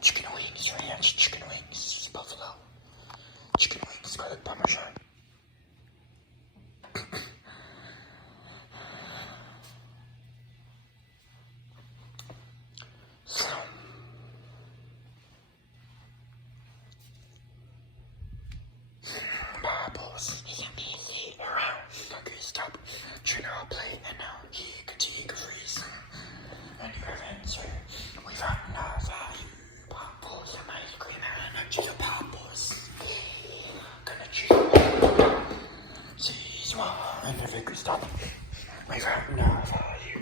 Chicken wings, ranch, chicken wings, buffalo. Chicken wings, garlic Parmesan. So, Popples is amazing around. Okay, stop. Trainer will play, and now he critique of reason. And your answer, without no value. Popples, I'm ice cream, and I'm just a Popples. Gonna choose. See, small, and if it could stop. Without no value.